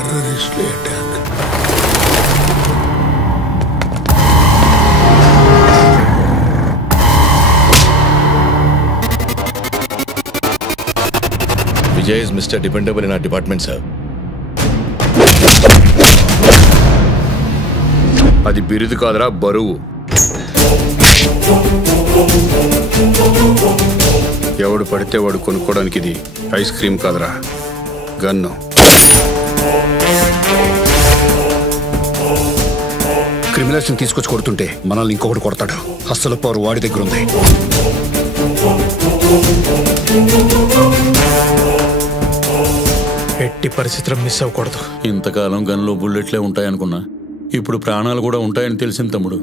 టెర్రరిస్టుల attack. Vijay is Mr. Dependable in our department, sir. అది బిరుదు కాదురా, బరువు. ఎవడు పడితే వాడు కొనుక్కోవడానికి ఇది ఐస్ క్రీమ్ కాదురా, గన్ను. క్రిమినల్స్ని తీసుకొచ్చి కొడుతుంటే మనల్ని ఇంకొకటి కొడతాడు. అస్సలు పవర్ వాడి దగ్గర ఉంది. ఎట్టి పరిస్థితుల్లో మిస్ అవ్వకూడదు. ఇంతకాలం గన్లో బుల్లెట్లే ఉంటాయనుకున్నా, ఇప్పుడు ప్రాణాలు కూడా ఉంటాయని తెలిసింది తమ్ముడు.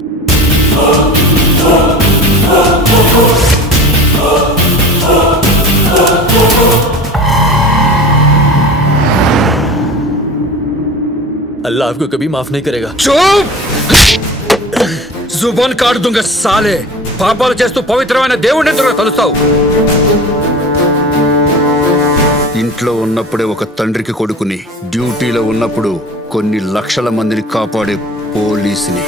अल्लाह आपको कभी माफ नहीं करेगा. చూప్! జుబాన్ కాడు దుంగ సాలే. పాపాలు చేస్తూ పవిత్రమైన దేవుడిని ఎందుకు తలుస్తావు? ఇంట్లో ఉన్నప్పుడే ఒక తండ్రికి కొడుకుని, డ్యూటీలో ఉన్నప్పుడు కొన్ని లక్షల మందిని కాపాడే పోలీసుని.